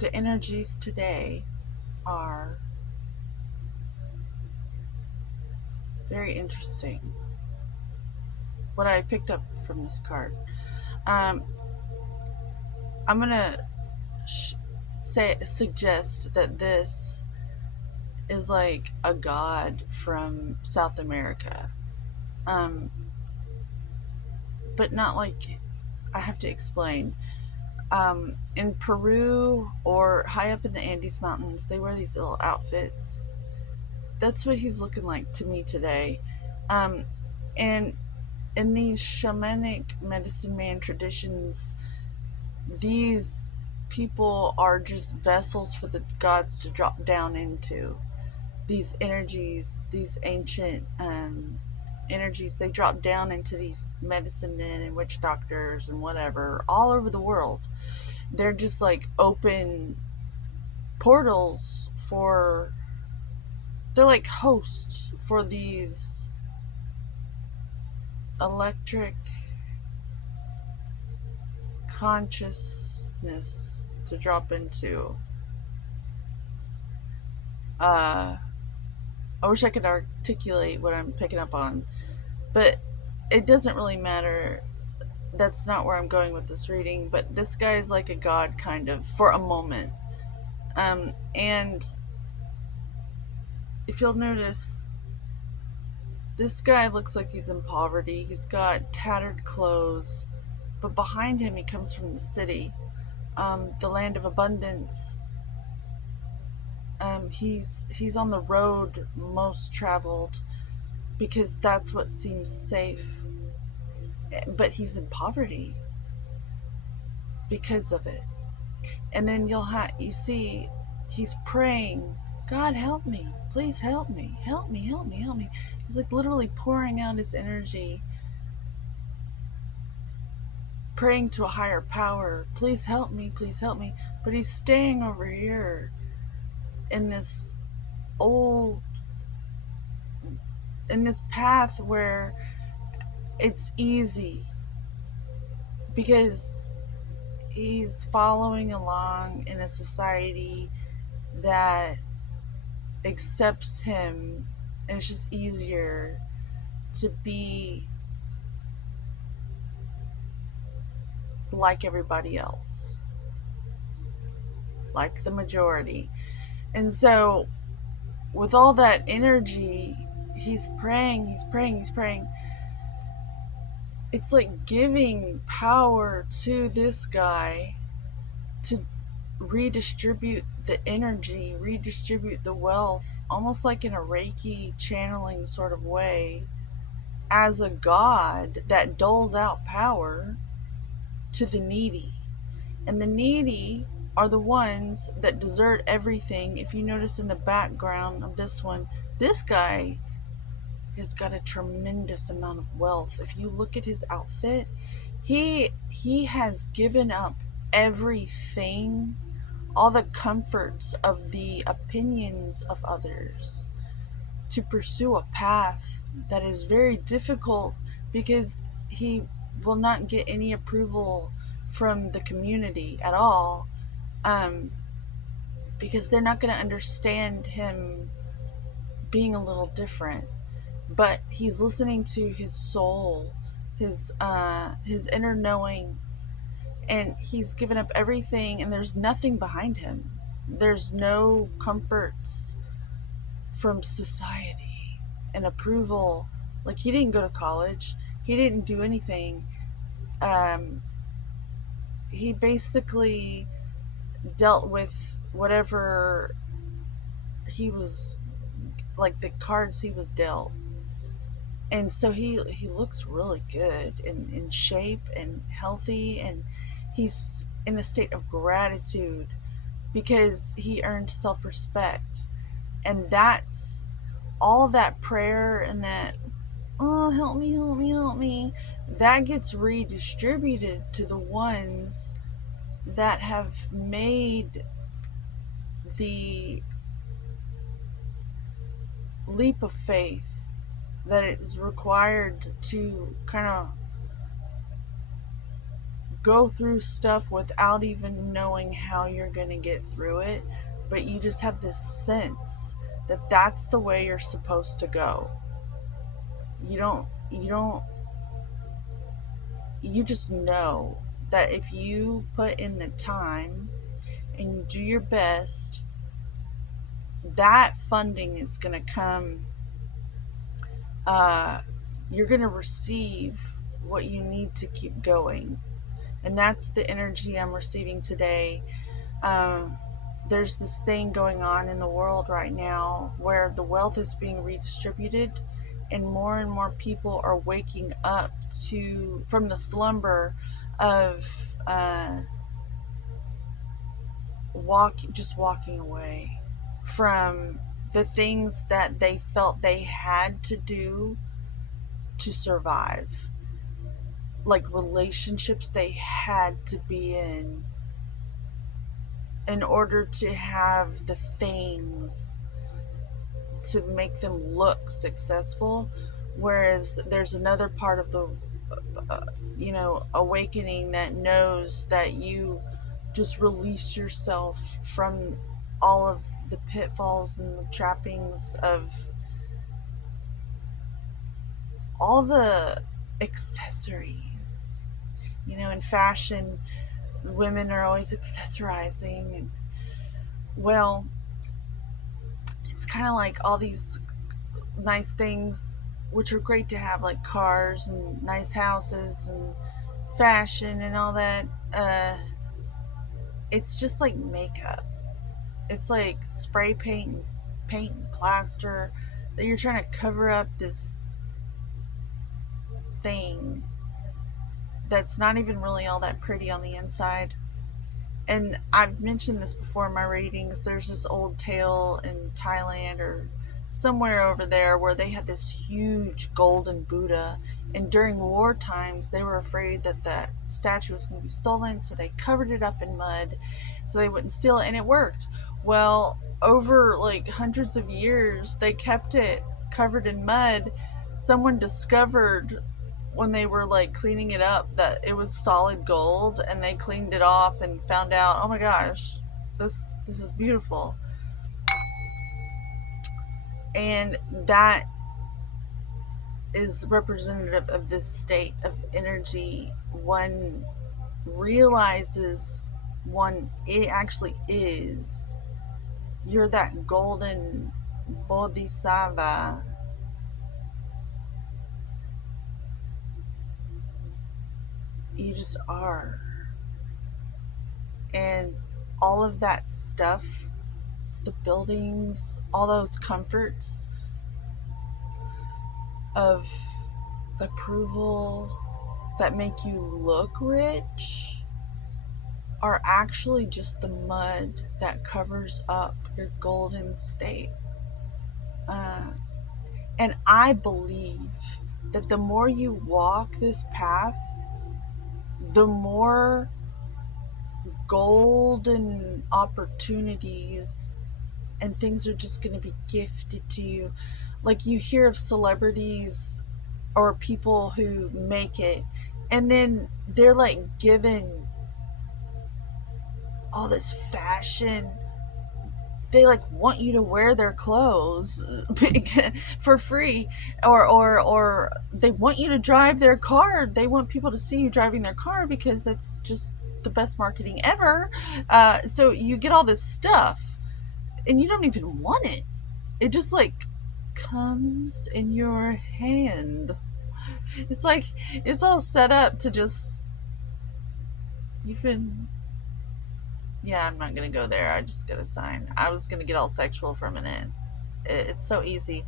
The energies today are very interesting. What I picked up from this card. Um, I'm gonna suggest that this is like a god from South America, um, but not like I have to explain. In Peru or high up in the Andes Mountains, they wear these little outfits. That's what he's looking like to me today. Um, and in these shamanic medicine man traditions, these people are just vessels for the gods to drop down into. These energies, these ancient energies, they drop down into these medicine men and witch doctors and whatever all over the world. They're just like open portals for, they're like hosts for these electric consciousness to drop into. Uh, I wish I could articulate what I'm picking up on, but it doesn't really matter. That's not where I'm going with this reading, but this guy is like a god, kind of, for a moment. And if you'll notice, this guy looks like he's in poverty. He's got tattered clothes, but behind him, he comes from the city, the land of abundance. He's on the road most traveled because that's what seems safe. But he's in poverty because of it. And then you see he's praying, God help me, please help me, help me, help me, help me. He's like literally pouring out his energy, praying to a higher power, please help me, please help me. But he's staying over here in this old in this path where it's easy because he's following along in a society that accepts him, and it's just easier to be like everybody else, like the majority. And so with all that energy, he's praying, he's praying, he's praying. It's like giving power to this guy to redistribute the energy, redistribute the wealth, almost like in a Reiki channeling sort of way, as a god that doles out power to the needy. And the needy are the ones that desert everything. If you notice in the background of this one, this guy has got a tremendous amount of wealth. If you look at his outfit, he has given up everything, all the comforts of the opinions of others, to pursue a path that is very difficult because he will not get any approval from the community at all, um, because they're not going to understand him being a little different. But he's listening to his soul, his inner knowing, and he's given up everything, and there's nothing behind him. There's no comforts from society and approval. Like, he didn't go to college, he didn't do anything. Um, he basically dealt with whatever he was, like the cards he was dealt. And so he looks really good and in shape and healthy, and he's in a state of gratitude because he earned self-respect. And that's all that prayer and that, oh, help me, help me, help me, that gets redistributed to the ones that have made the leap of faith that is required to kind of go through stuff without even knowing how you're going to get through it, but you just have this sense that that's the way you're supposed to go. You don't you just know that if you put in the time and you do your best, that funding is going to come. uh, you're going to receive what you need to keep going. And that's the energy I'm receiving today. Um, there's this thing going on in the world right now where the wealth is being redistributed, and more people are waking up to from the slumber of walking away from the things that they felt they had to do to survive, like relationships they had to be in order to have the things to make them look successful. Whereas there's another part of the awakening that knows that you just release yourself from all of the pitfalls and the trappings of all the accessories. In fashion, women are always accessorizing, and well, it's kind of like all these nice things, which are great to have, like cars and nice houses and fashion and all that. It's just like makeup. It's like spray paint and plaster that you're trying to cover up this thing that's not even really all that pretty on the inside. And I've mentioned this before in my readings. There's this old tale in Thailand or somewhere over there where they had this huge golden Buddha, and during war times they were afraid that that statue was going to be stolen, so they covered it up in mud so they wouldn't steal it, and it worked. Well, over like hundreds of years they kept it covered in mud. Someone discovered when they were like cleaning it up that it was solid gold, and they cleaned it off and found out, oh my gosh, this is beautiful. And that is representative of this state of energy. One realizes it actually is. You're that golden bodhisattva. You just are. And all of that stuff, the buildings, all those comforts of approval that make you look rich, are actually just the mud that covers up your golden state. And I believe that the more you walk this path, the more golden opportunities and things are just going to be gifted to you. Like, you hear of celebrities or people who make it, and then they're like given all this fashion. They like want you to wear their clothes for free, or they want you to drive their car. They want people to see you driving their car because that's just the best marketing ever. So you get all this stuff and you don't even want it. It just like comes in your hand. It's like it's all set up to just, you've been, yeah, I'm not gonna go there. I just got a sign. I was gonna get all sexual for a minute. It's so easy.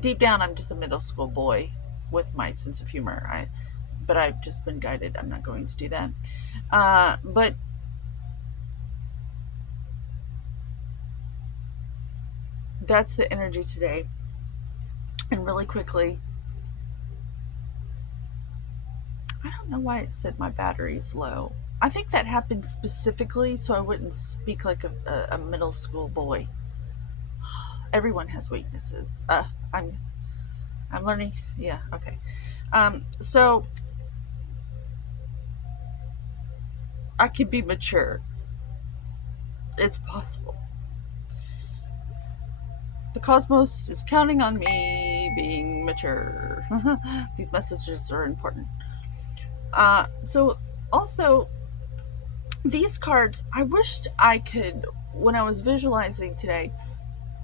Deep down, I'm just a middle school boy with my sense of humor. But I've just been guided. I'm not going to do that. But that's the energy today. And really quickly, I don't know why it said my battery's low. I think that happened specifically so I wouldn't speak like a middle school boy. Everyone has weaknesses. I'm learning. Yeah, okay. So I can be mature. It's possible. The cosmos is counting on me being mature. These messages are important. So also, these cards, I wished I could, when I was visualizing today,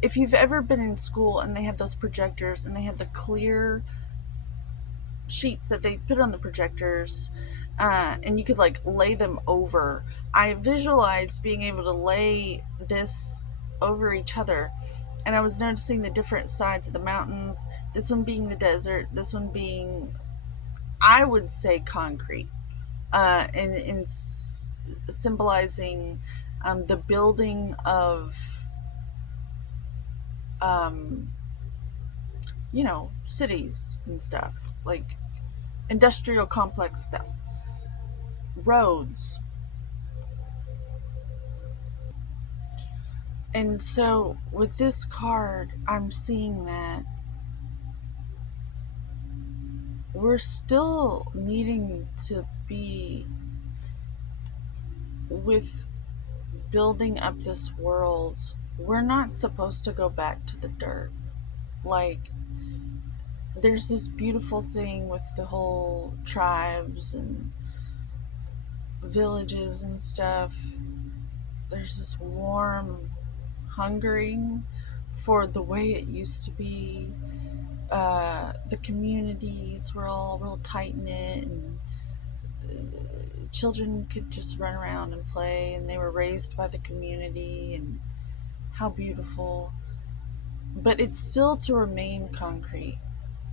if you've ever been in school and they have those projectors and they have the clear sheets that they put on the projectors, and you could like lay them over. I visualized being able to lay this over each other, and I was noticing the different sides of the mountains. This one being the desert, this one being, I would say, concrete, and symbolizing the building of, um, cities and stuff, like industrial complex stuff, roads. And so with this card, I'm seeing that we're still needing to be with building up this world. We're not supposed to go back to the dirt. Like, there's this beautiful thing with the whole tribes and villages and stuff. There's this warm hungering for the way it used to be. The communities were all real tight knit, and children could just run around and play, and they were raised by the community, and how beautiful. But it's still to remain concrete.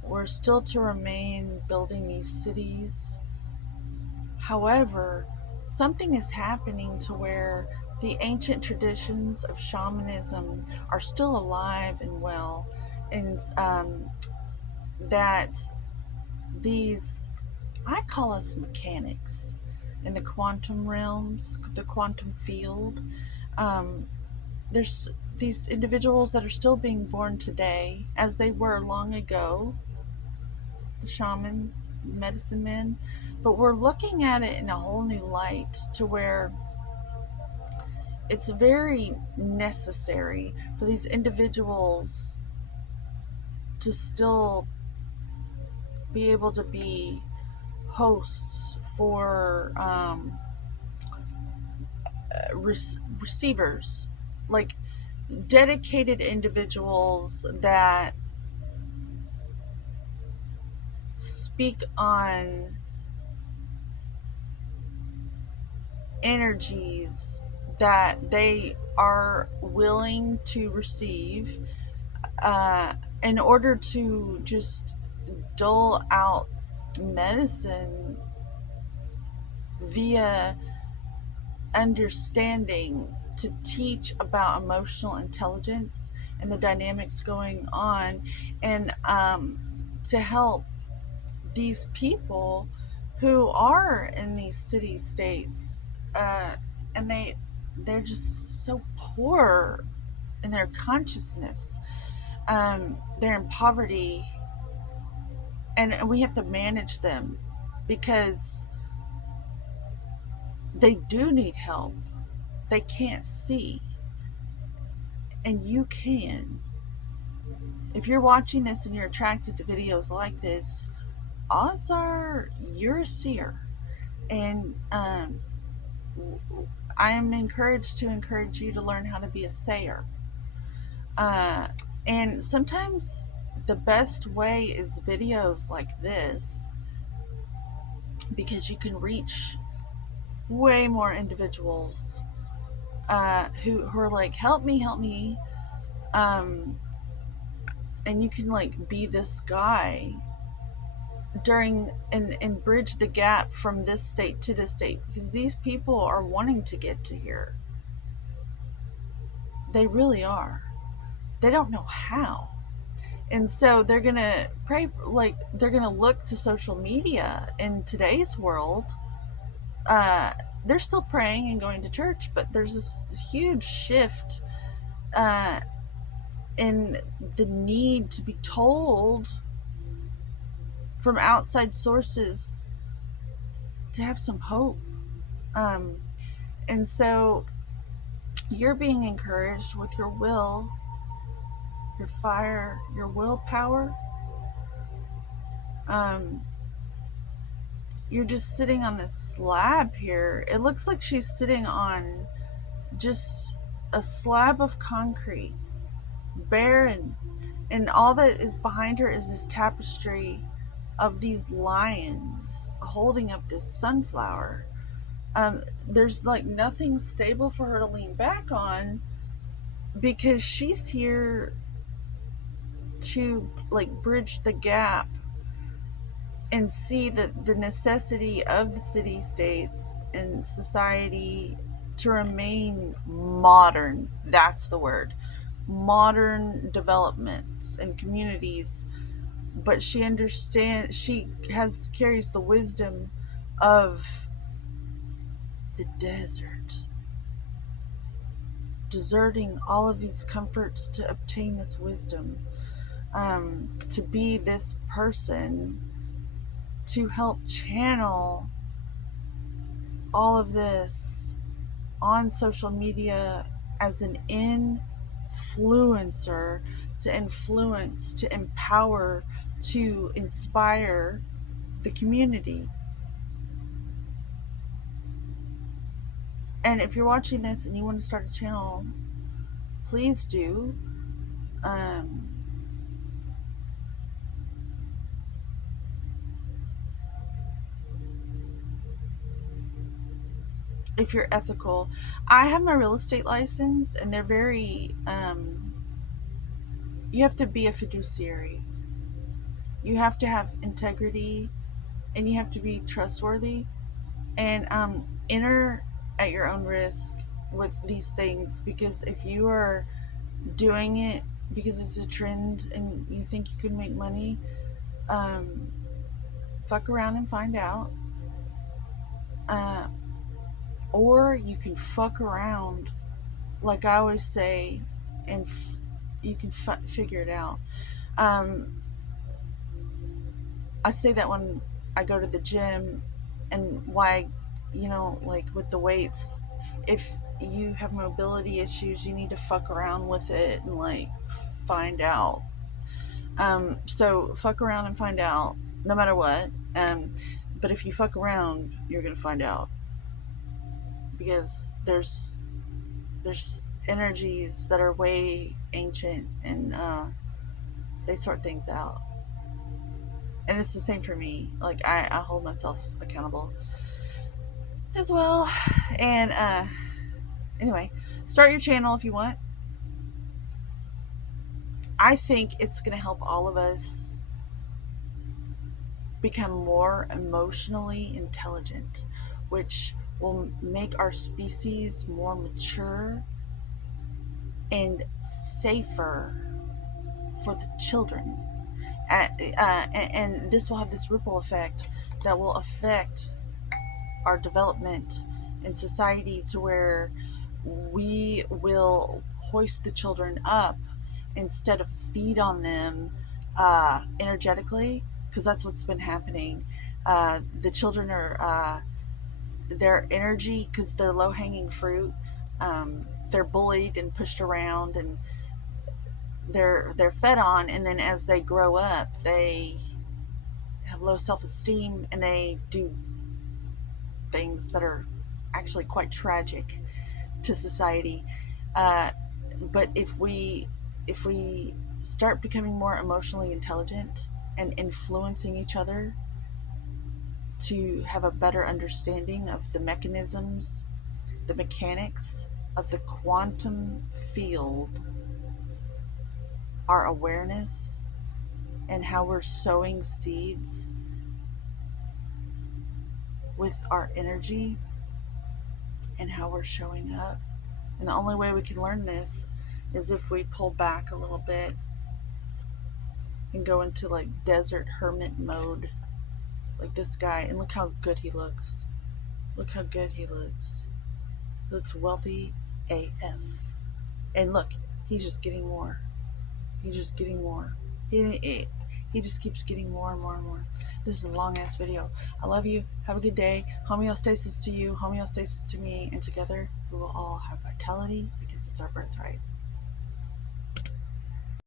We're still to remain building these cities. However, something is happening to where the ancient traditions of shamanism are still alive and well, and that these, I call us mechanics in the quantum realms, the quantum field. Um, there's these individuals that are still being born today, as they were long ago, the shaman, medicine men, but we're looking at it in a whole new light to where it's very necessary for these individuals to still be able to be hosts for receivers, like dedicated individuals that speak on energies that they are willing to receive, in order to just dole out medicine via understanding, to teach about emotional intelligence and the dynamics going on, and to help these people who are in these city states, and they're just so poor in their consciousness. They're in poverty, and we have to manage them because they do need help. They can't see, and you can. If you're watching this and you're attracted to videos like this, odds are you're a seer. And I am encouraged to encourage you to learn how to be a sayer. And sometimes the best way is videos like this, because you can reach way more individuals who are like, help me, and you can like be this guy during and bridge the gap from this state to this state, because these people are wanting to get to here. They really are. They don't know how. And so they're gonna pray, like they're gonna look to social media in today's world. They're still praying and going to church, but there's this huge shift in the need to be told from outside sources to have some hope. And so you're being encouraged with your will, your fire, your willpower. Um, you're just sitting on this slab here. It looks like she's sitting on just a slab of concrete, barren, and all that is behind her is this tapestry of these lions holding up this sunflower. There's like nothing stable for her to lean back on because she's here to like bridge the gap and see the necessity of the city states and society to remain modern. That's the word. Modern developments and communities, but she carries the wisdom of the desert, deserting all of these comforts to obtain this wisdom, to be this person to help channel all of this on social media as an influencer, to influence, to empower, to inspire the community. And if you're watching this and you want to start a channel, please do. Um, if you're ethical, I have my real estate license, and they're very. You have to be a fiduciary. You have to have integrity, and you have to be trustworthy. And enter at your own risk with these things, because if you are doing it because it's a trend and you think you can make money, um, fuck around and find out. Uh, or you can fuck around, like I always say, and you can figure it out. Um, I say that when I go to the gym, and why, like with the weights, if you have mobility issues, you need to fuck around with it and like find out. So fuck around and find out, no matter what. But if you fuck around, you're gonna find out, because there's energies that are way ancient, and they sort things out. And it's the same for me. Like I hold myself accountable as well. And anyway, start your channel if you want. I think it's going to help all of us become more emotionally intelligent, which will make our species more mature and safer for the children. And this will have this ripple effect that will affect our development in society, to where we will hoist the children up instead of feed on them energetically, because that's what's been happening. The children are their energy, because they're low hanging fruit. They're bullied and pushed around, and they're fed on, and then as they grow up, they have low self esteem, and they do things that are actually quite tragic to society. Uh, but if we start becoming more emotionally intelligent and influencing each other to have a better understanding of the mechanisms, the mechanics of the quantum field, our awareness, and how we're sowing seeds with our energy, and how we're showing up. And the only way we can learn this is if we pull back a little bit and go into like desert hermit mode, like this guy. And look how good he looks. Look how good he looks. He looks wealthy AF. And look, he's just getting more. He's just getting more. He just keeps getting more and more and more. This is a long ass video. I love you. Have a good day. Homeostasis to you, homeostasis to me, and together we will all have vitality because it's our birthright.